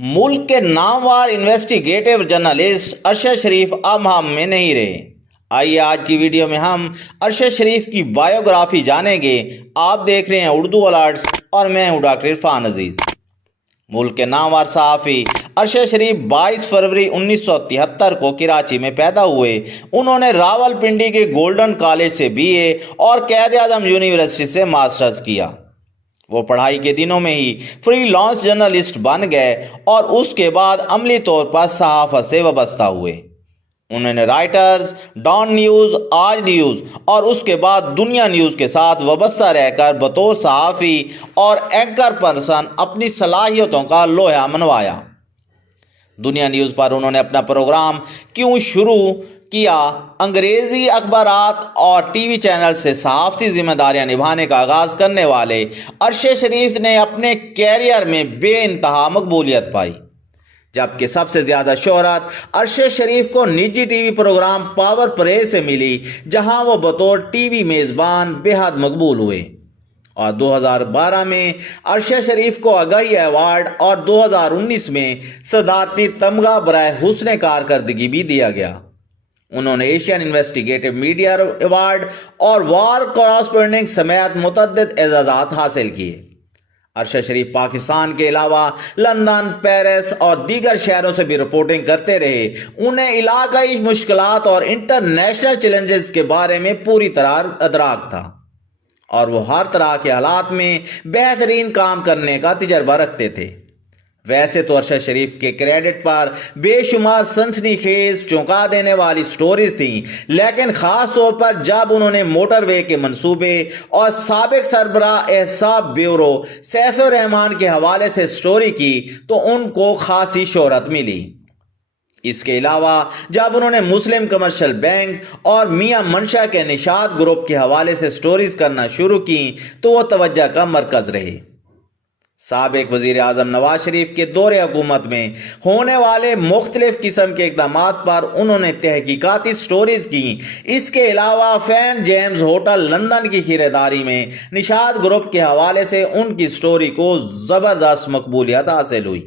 मुल्क के Namvar investigative journalist Arshad शरीफ अब हम में नहीं रहे। आइए आज की वीडियो में हम अरशद शरीफ की बायोग्राफी जानेंगे। आप देख रहे हैं उर्दू अलर्ट्स और मैं हूं डॉक्टर इरफान अजीज। मुल्क के नामवर सहाफ़ी अरशद शरीफ 22 फरवरी 1973 को कराची में पैदा हुए। उन्होंने रावलपिंडी के गोल्डन कॉलेज से BA और क़ायद-ए-आज़म यूनिवर्सिटी से मास्टर्स किया। वो पढ़ाई के दिनों में ही फ्रीलांस जर्नलिस्ट बन गए और उसके बाद अमली तौर पर सहाफ़त से वाबस्ता हुए। उन्होंने राइटर्स, डॉन न्यूज़, आज न्यूज़ और उसके बाद दुनिया न्यूज़ के साथ वाबस्ता रहकर बतौर सहाफ़ी और एंकर पर्सन अपनी सलाहियतों का लोहा मनवाया। दुनिया न्यूज़ पर उन्होंने अपना प्रोग्राम क्यों शुरू किया, अंग्रेज़ी अखबारात और TV चैनल से सहाफ़ती जिम्मेदारियां निभाने का आगाज़ करने वाले अरशद शरीफ ने अपने कैरियर में बेइंतहा मकबूलियत पाई, जबकि सबसे ज़्यादा शोहरत अरशद शरीफ को निजी TV प्रोग्राम पावर प्ले से मिली, जहां वो बतौर TV मेज़बान बेहद मकबूल हुए। और 2012 में अरशद शरीफ को आगाही अवार्ड और 2019 में सदारती तमगा बराए हुस्न कारकर्दगी भी दिया गया। उन्होंने एशियन इन्वेस्टिगेटिव मीडिया अवार्ड और वार कॉरस्पॉन्डेंट समेत मुतअद्दिद एजाज़ात हासिल किए। अरशद शरीफ पाकिस्तान के अलावा लंदन, पेरिस और दीगर शहरों से भी रिपोर्टिंग करते रहे। उन्हें इलाकाई मुश्किलात और इंटरनेशनल चैलेंजेस के बारे में पूरी तरह अदराक था और वो हर तरह के हालात में बेहतरीन काम करने का तजर्बा रखते थे। वैसे तो अरशद शरीफ के क्रेडिट पर बेशुमार सनसनीखेज, चौंका देने वाली स्टोरीज थीं, लेकिन ख़ास तौर पर जब उन्होंने मोटरवे के मंसूबे और साबिक सरबराह एहसाब ब्यूरो सैफुर रहमान के हवाले से स्टोरी की तो उनको खासी शोहरत मिली। इसके अलावा जब उन्होंने मुस्लिम कमर्शियल बैंक और मियां मंशा के निशात ग्रुप के हवाले से स्टोरीज करना शुरू की तो वो तवज्जो का मरकज़ रहे। साबिक वज़ीर आज़म नवाज शरीफ के दौरे हुकूमत में होने वाले मुख्तलिफ किस्म के इक़दामात पर उन्होंने तहकीकाती स्टोरीज की। इसके अलावा फैन जेम्स होटल लंदन की खरीदारी में निशात ग्रुप के हवाले से उनकी स्टोरी को ज़बरदस्त मकबूलियत हासिल हुई।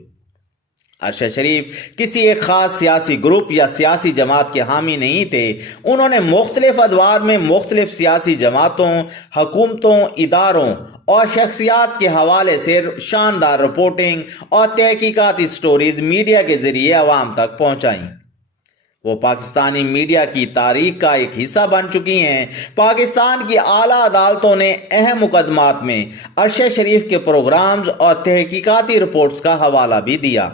अरशद शरीफ किसी एक ख़ास सियासी ग्रुप या सियासी जमात के हामी नहीं थे। उन्होंने मुख्तलिफ अदवार में मुख्तलिफ सियासी जमातों, हुकूमतों, इदारों और शख्सियात के हवाले से शानदार रिपोर्टिंग और तहकीकाती स्टोरीज मीडिया के ज़रिए आवाम तक पहुँचाईं। वो पाकिस्तानी मीडिया की तारीख का एक हिस्सा बन चुकी हैं। पाकिस्तान की आला अदालतों ने अहम मुकदमात में अरशद शरीफ के प्रोग्राम्स और तहकीकाती रिपोर्ट्स का हवाला भी दिया,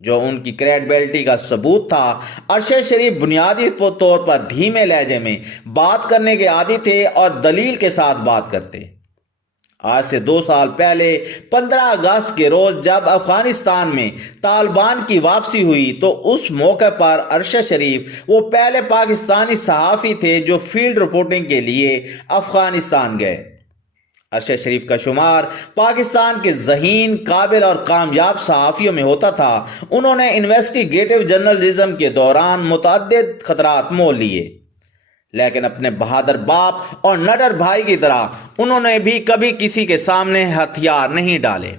जो उनकी क्रेडिबिलिटी का सबूत था। अरशद शरीफ बुनियादी तौर पर धीमे लहजे में बात करने के आदी थे और दलील के साथ बात करते। आज से 2 साल पहले 15 अगस्त के रोज़ जब अफगानिस्तान में तालिबान की वापसी हुई तो उस मौके पर अरशद शरीफ वो पहले पाकिस्तानी सहाफ़ी थे जो फील्ड रिपोर्टिंग के लिए अफगानिस्तान गए। अरशद शरीफ का शुमार पाकिस्तान के ज़हीन, काबिल और कामयाब सहाफ़ियों में होता था। उन्होंने इन्वेस्टिगेटिव जर्नलिज्म के दौरान मुतअद्दिद खतरात मोल लिए, लेकिन अपने बहादुर बाप और नडर भाई की तरह उन्होंने भी कभी किसी के सामने हथियार नहीं डाले।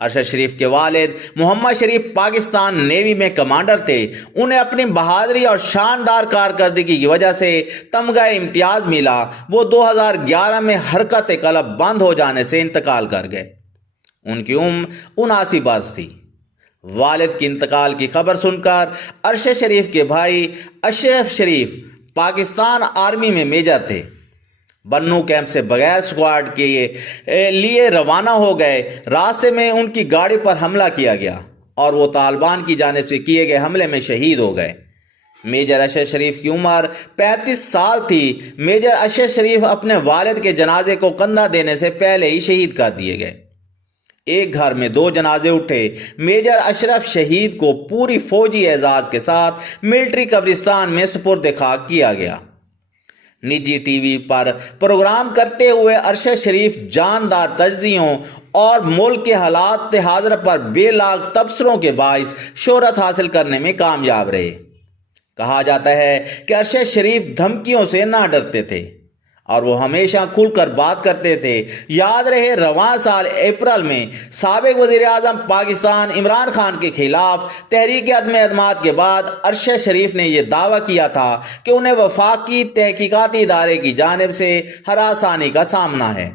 अरशद शरीफ के वालिद मोहम्मद शरीफ पाकिस्तान नेवी में कमांडर थे। उन्हें अपनी बहादुरी और शानदार कारकर्दगी की वजह से तमगा इम्तियाज़ मिला। वो 2011 में हरकत कलब बंद हो जाने से इंतकाल कर गए। उनकी उम्र 79 बरस थी। वालिद के इंतकाल की खबर सुनकर अरशद शरीफ के भाई अशरफ शरीफ पाकिस्तान आर्मी में मेजर थे, बन्नू कैंप से बगैर स्क्वाड के लिए रवाना हो गए। रास्ते में उनकी गाड़ी पर हमला किया गया और वो तालिबान की जानिब से किए गए हमले में शहीद हो गए। मेजर अरशद शरीफ की उम्र 35 साल थी। मेजर अरशद शरीफ अपने वालिद के जनाजे को कंधा देने से पहले ही शहीद कर दिए गए। एक घर में 2 जनाजे उठे। मेजर अशरफ शहीद को पूरी फौजी एजाज के साथ मिलिट्री कब्रिस्तान में सुपुर्द खाक किया गया। निजी TV पर प्रोग्राम करते हुए अरशद शरीफ जानदार तज्ज़ियों और मुल्क के हालात हाज़िर पर बेलाग तबसरों के बाइस शोहरत हासिल करने में कामयाब रहे। कहा जाता है कि अरशद शरीफ धमकियों से ना डरते थे। اور وہ ہمیشہ کھل کر بات کرتے تھے۔ یاد رہے رواں سال اپریل میں سابق وزیر اعظم پاکستان عمران خان کے خلاف تحریک عدم اعتماد کے بعد ارشد شریف نے یہ دعویٰ کیا تھا کہ انہیں وفاقی تحقیقاتی ادارے کی جانب سے ہراسانی کا سامنا ہے۔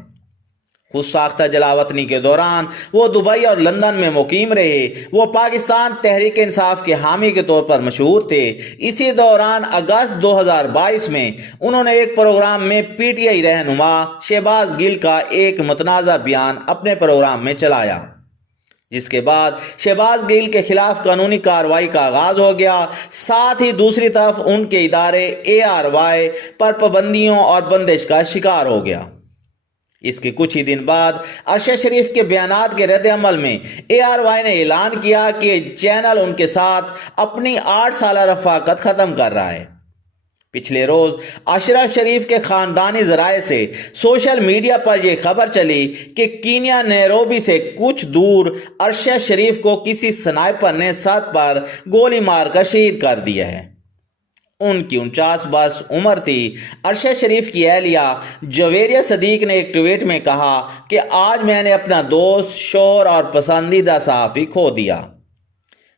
خود ساختہ جلاوطنی کے دوران وہ دبئی اور لندن میں مقیم رہے۔ وہ پاکستان تحریک انصاف کے حامی کے طور پر مشہور تھے۔ اسی دوران اگست 2022 میں انہوں نے ایک پروگرام میں پی ٹی آئی رہنما شہباز گل کا ایک متنازع بیان اپنے پروگرام میں چلایا، جس کے بعد شہباز گل کے خلاف قانونی کارروائی کا آغاز ہو گیا۔ ساتھ ہی دوسری طرف ان کے ادارے ARY پر پابندیوں اور بندش کا شکار ہو گیا۔ اس کے کچھ ہی دن بعد ارشد شریف کے بیانات کے رد عمل میں ARY نے اعلان کیا کہ چینل ان کے ساتھ اپنی 8 سالہ رفاقت ختم کر رہا ہے۔ پچھلے روز اشرف شریف کے خاندانی ذرائع سے سوشل میڈیا پر یہ خبر چلی کہ کینیا نیروبی سے کچھ دور ارشد شریف کو کسی سنائپر نے سر پر گولی مار کر شہید کر دیا ہے۔ ان کی 49 برس عمر تھی۔ ارشد شریف کی اہلیہ جویریہ صدیق نے ایک ٹویٹ میں کہا کہ آج میں نے اپنا دوست، شوہر اور پسندیدہ صحافی کھو دیا۔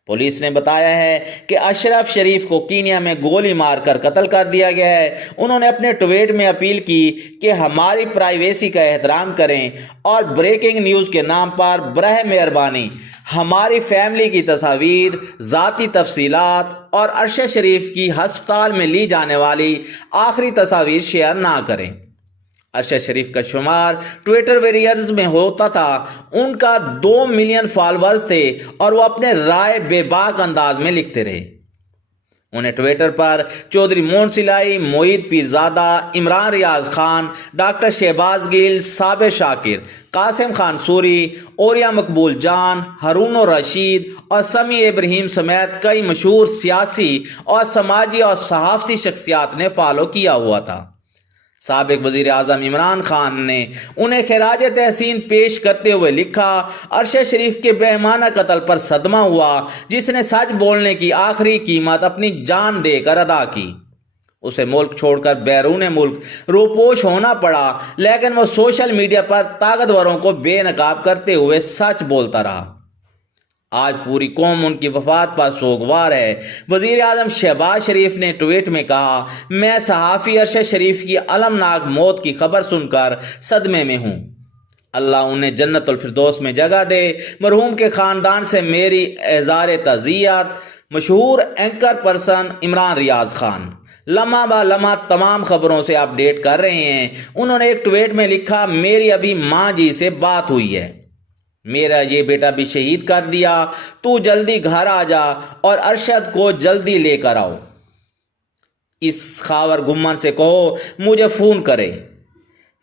پولیس نے بتایا ہے کہ اشرف شریف کو کینیا میں گولی مار کر قتل کر دیا گیا ہے۔ انہوں نے اپنے ٹویٹ میں اپیل کی کہ ہماری پرائیویسی کا احترام کریں اور بریکنگ نیوز کے نام پر براہ مہربانی ہماری فیملی کی تصاویر، ذاتی تفصیلات اور ارشد شریف کی ہسپتال میں لی جانے والی آخری تصاویر شیئر نہ کریں۔ ارشد شریف کا شمار ٹویٹر ویریئرز میں ہوتا تھا۔ ان کا 2 ملین فالورز تھے اور وہ اپنے رائے بے باک انداز میں لکھتے رہے۔ انہیں ٹویٹر پر چودھری مون سلائی، معید پیرزادہ، عمران ریاض خان، ڈاکٹر شہباز گل، صابر شاکر، قاسم خان سوری، اوریا مقبول جان، ہارون الرشید اور سمیع ابراہیم سمیت کئی مشہور سیاسی اور سماجی اور صحافتی شخصیات نے فالو کیا ہوا تھا۔ سابق وزیر اعظم عمران خان نے انہیں خراج تحسین پیش کرتے ہوئے لکھا، ارشد شریف کے بہیمانہ قتل پر صدمہ ہوا، جس نے سچ بولنے کی آخری قیمت اپنی جان دے کر ادا کی۔ اسے ملک چھوڑ کر بیرون ملک روپوش ہونا پڑا، لیکن وہ سوشل میڈیا پر طاقتوروں کو بے نقاب کرتے ہوئے سچ بولتا رہا۔ آج پوری قوم ان کی وفات پر سوگوار ہے۔ وزیر اعظم شہباز شریف نے ٹویٹ میں کہا، میں صحافی ارشد شریف کی المناک موت کی خبر سن کر صدمے میں ہوں۔ اللہ انہیں جنت الفردوس میں جگہ دے۔ مرحوم کے خاندان سے میری اظہار تعزیت۔ مشہور اینکر پرسن عمران ریاض خان لمحہ با لمحہ تمام خبروں سے اپڈیٹ کر رہے ہیں۔ انہوں نے ایک ٹویٹ میں لکھا، میری ابھی ماں جی سے بات ہوئی ہے، میرا یہ بیٹا بھی شہید کر دیا، تو جلدی گھر آ جا اور ارشد کو جلدی لے کر آؤ۔ اس خاور گمن سے کہو مجھے فون کرے،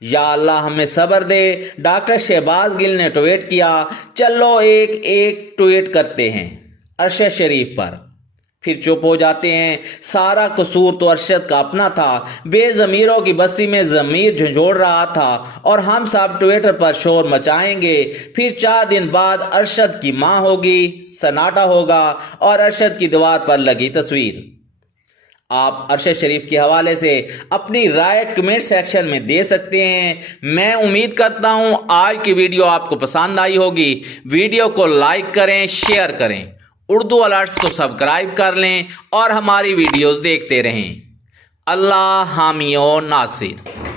یا اللہ ہمیں صبر دے۔ ڈاکٹر شہباز گل نے ٹویٹ کیا، چلو ایک ٹویٹ کرتے ہیں ارشد شریف پر، پھر چپ ہو جاتے ہیں۔ سارا قصور تو ارشد کا اپنا تھا۔ بے ضمیروں کی بستی میں ضمیر جھنجھوڑ رہا تھا اور ہم سب ٹویٹر پر شور مچائیں گے۔ پھر 4 دن بعد ارشد کی ماں ہوگی، سناٹا ہوگا اور ارشد کی دیوار پر لگی تصویر۔ آپ ارشد شریف کے حوالے سے اپنی رائے کمنٹ سیکشن میں دے سکتے ہیں۔ میں امید کرتا ہوں آج کی ویڈیو آپ کو پسند آئی ہوگی۔ ویڈیو کو لائک کریں، شیئر کریں، اردو الرٹس کو سبسکرائب کر لیں اور ہماری ویڈیوز دیکھتے رہیں۔ اللہ حامی و ناصر۔